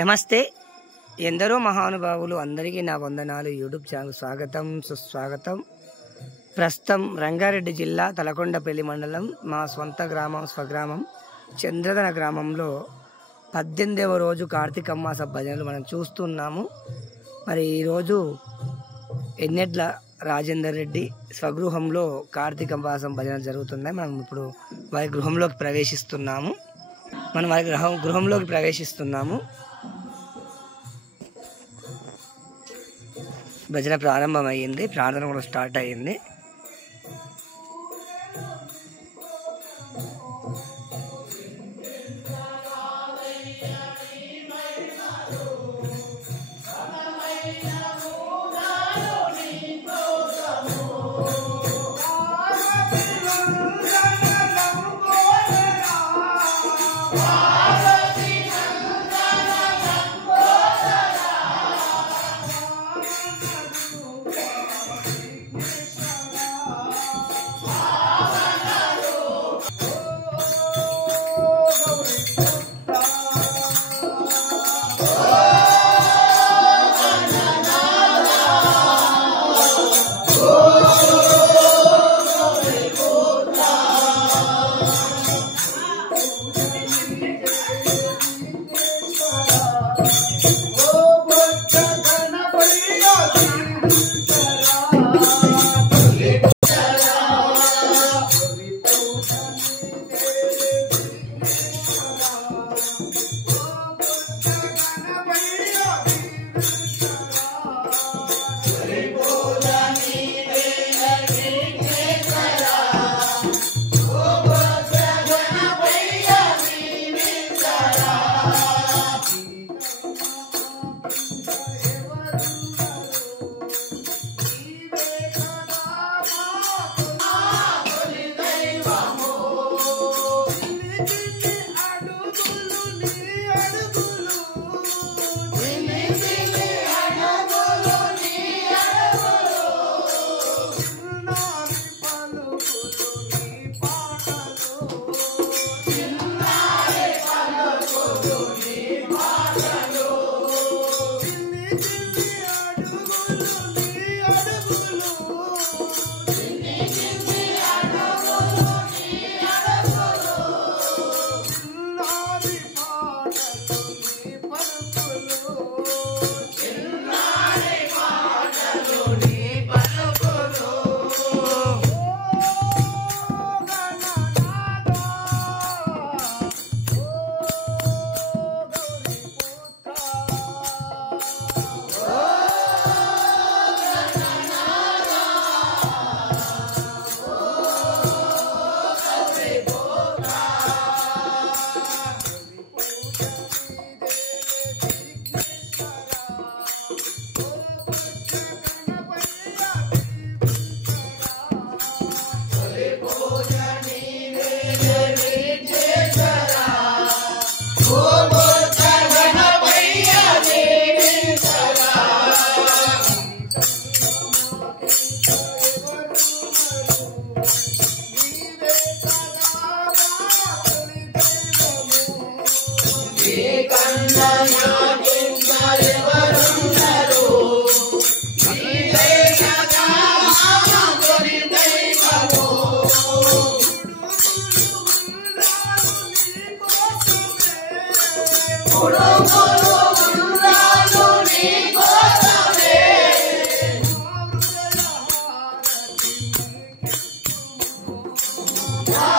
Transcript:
నమస్తే. ఎందరో మహానుభావులు అందరికీ నా వందనాలు. యూట్యూబ్ ఛానల్ స్వాగతం సుస్వాగతం. ప్రస్తుతం రంగారెడ్డి జిల్లా తలకొండపల్లి మండలం మా సొంత గ్రామం స్వగ్రామం చంద్రధన గ్రామంలో 18వ రోజు కార్తీక మాస భజనలు మనం చూస్తున్నాము. మరి ఈరోజు ఎన్నెడ్ల రాజేందర్ రెడ్డి స్వగృహంలో కార్తీక మాసం భజనలు జరుగుతున్నాయి. మనం ఇప్పుడు వారి గృహంలోకి ప్రవేశిస్తున్నాము. భజన ప్రారంభమైంది, ప్రార్థన కూడా స్టార్ట్ అయ్యింది. Yeah.